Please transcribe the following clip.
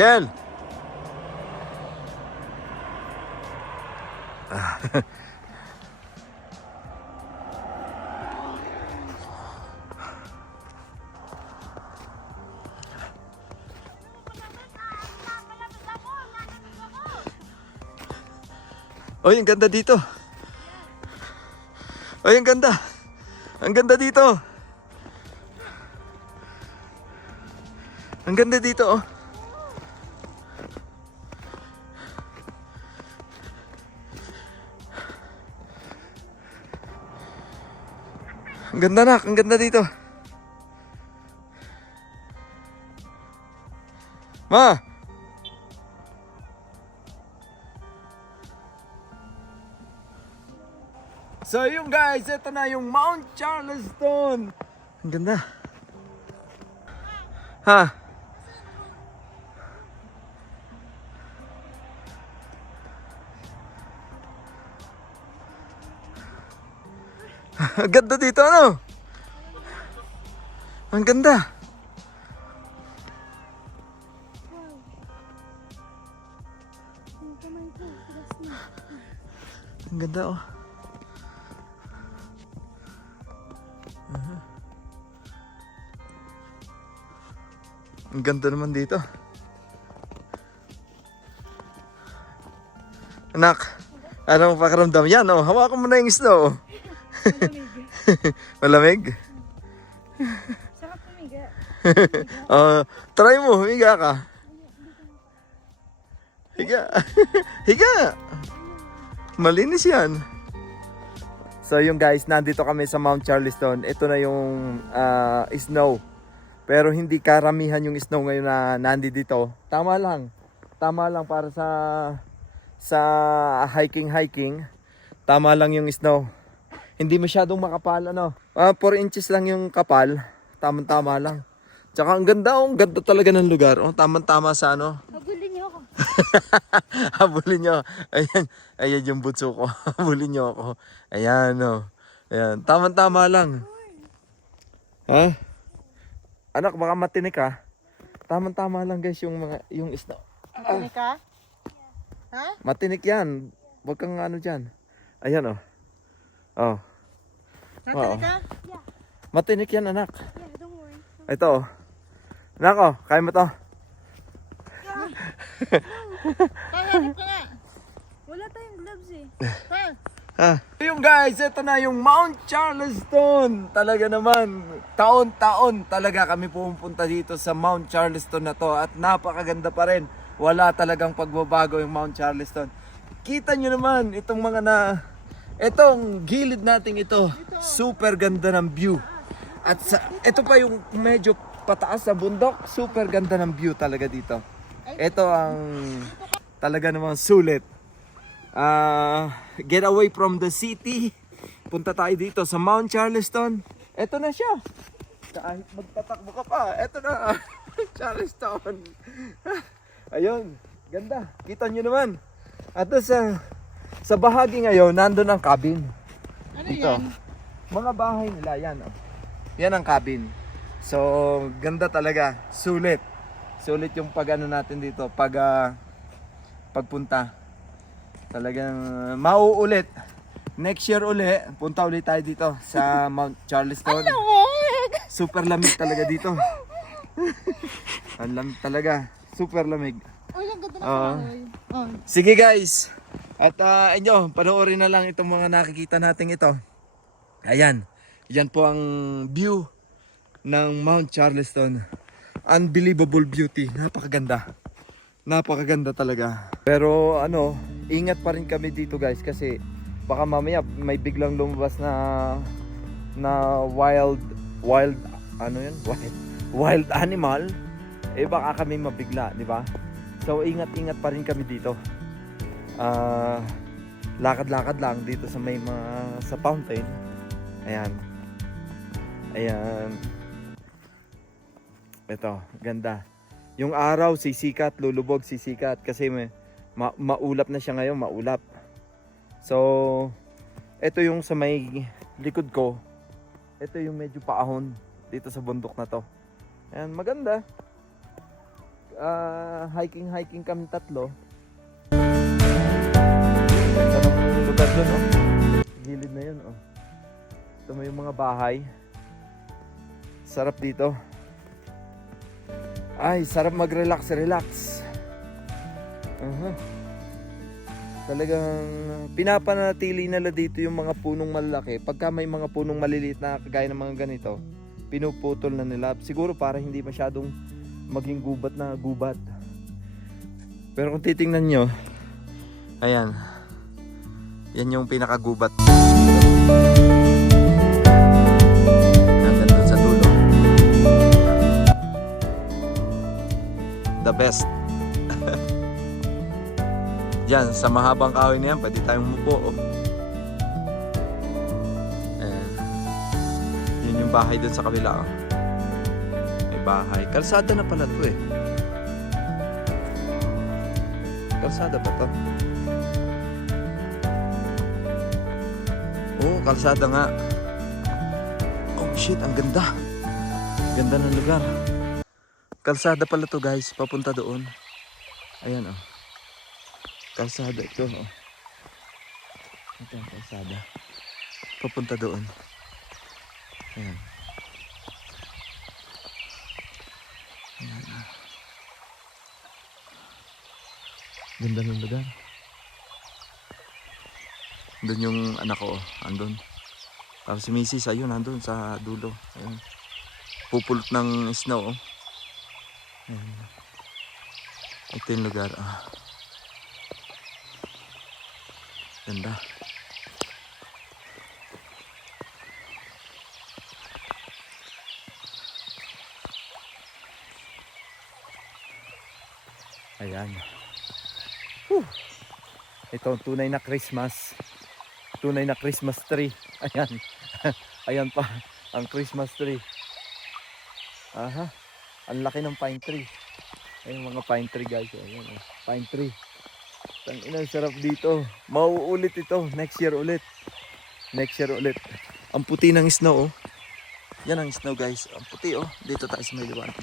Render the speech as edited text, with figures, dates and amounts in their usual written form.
Chel! Oy, ang ganda dito. Oy, ang ganda. Ang ganda dito. Ang ganda dito, oh. Ang ganda, nak. Ang ganda dito. Ma! So yung guys, ito na yung Mount Charleston. Ang ganda. Ha? Ang ganda dito, ano? Ang ganda. Ang ganda, oh. Ang ganda naman dito. Anak, anong pakiramdam? Yan, oh. Hawakan mo na yung snow. Malamig? Sarap pumiga. Try mo, higa ka. Higa. Higa. Malinis yan. So yung guys, nandito kami sa Mount Charleston. Ito na yung snow. Pero hindi karamihan yung snow ngayon na nandito. Tama lang. Tama lang para sa hiking. Tama lang yung snow. Hindi masyadong makapal, ano. 4 inches lang yung kapal. Tama-tama lang. Tsaka ang ganda, oh. Ang ganda talaga ng lugar. Oh, tama-tama sa ano. Habulin niyo ako. Habulin nyo. Ayan. Ayan yung butso ko. Habulin nyo ako. Ayan, oh. Ayan. Tama-tama lang. Ha? Anak, baka matinik ha. Tama-tama lang guys yung snow. Matinik ka? Ha? Matinik yan. Huwag kang ano dyan. Ayan, oh. Oh. Matinik ka? Yeah, Matinik yan, anak. yeah, don't worry. Ito, oh. Anak, oh. Kaya mo to. Hanap ka nga. Wala tayong gloves eh. Ha? Ha? Yung guys, ito na yung Mount Charleston. Talaga naman, taon-taon talaga kami pupunta dito sa Mount Charleston na to. At napakaganda pa rin. Wala talagang pagbabago yung Mount Charleston. Kita nyo naman, itong itong gilid nating ito. Super ganda ng view. At ito pa yung medyo pataas sa bundok. Super ganda ng view talaga dito. Ito ang talaga namang sulit. Get away from the city. Punta tayo dito sa Mount Charleston. Ito na siya. Kahit magtatakbo ka pa, ito na. Charleston. Ayun, ganda. Kita nyo naman. At sa bahagi ngayon, nandun ang cabin. Ano Dito. yan? Mga bahay nila, yan. Oh. Yan ang cabin. So, ganda talaga. Sulit. Sulit yung pag-ano natin dito. Pagpunta. Talagang mauulit. Next year uli, punta ulit tayo dito sa Mount Charleston. Super lamig talaga dito. Ang lamig talaga. Super lamig. Uy, ang ganda ng Oo. kahoy. Oh. Sige guys. At inyo, panoorin na lang itong mga nakikita natin ito. Ayan. Yan po ang view ng Mount Charleston. Unbelievable beauty. Napakaganda. Napakaganda talaga. Pero ingat pa rin kami dito guys kasi baka mamaya may biglang lumabas na wild wild animal. Baka kami mabigla, di ba? So ingat-ingat pa rin kami dito. Lakad-lakad lang dito sa sa fountain. Ayan. Ayan. Ito, ganda. Yung araw sisikat, lulubog sisikat kasi maulap na siya ngayon, maulap. So, ito yung sa may likod ko. Ito yung medyo paahon dito sa bundok na to. Ayan, maganda. hiking kami tatlo. Anong lugar doon, oh. Gilid na yun, oh. Ito mo yung mga bahay. Sarap dito. Ay, sarap mag-relax. Talagang pinapanatili nila dito yung mga punong malaki. Pagka may mga punong maliliit na kagaya ng mga ganito, pinuputol na nila. Siguro para hindi masyadong maging gubat na gubat. Pero kung titingnan nyo, ayan. Yan yung pinakagubat. Hanggang dun sa dulo. The best. Diyan, sa mahabang kahoy na yan, pwede tayong umupo. Oh. Ayan. Yun yung bahay dun sa kabila. Oh. May bahay. Kalsada na pala to eh. Kalsada ba to? Oh, kalsada nga. Oh shit, ang ganda. Ganda ng lugar. Kalsada pala to guys, papunta doon. Ayan oh. Kalsada ito oh. Ito ang kalsada. Papunta doon. Ayan. Ayan. Ganda ng lugar. Doon yung anak ko, andun. Tapos si Mrs. ayun, andun sa dulo. Ayun. Pupulot ng snow. Oh. Ayun. Ito yung lugar. Ah. Ganda. Ayan. Whew. Ito ang tunay na Christmas. Tunay na Christmas tree. Ayan. Ayan pa ang Christmas tree. Aha. Ang laki ng pine tree. Ayun mga pine tree guys. Ayan, pine tree. Tangina, sarap dito. Mauulit ito. Next year ulit. Next year ulit. Ang puti ng snow oh. Yan ang snow guys. Ang puti oh. Dito tayo sa may liwanag.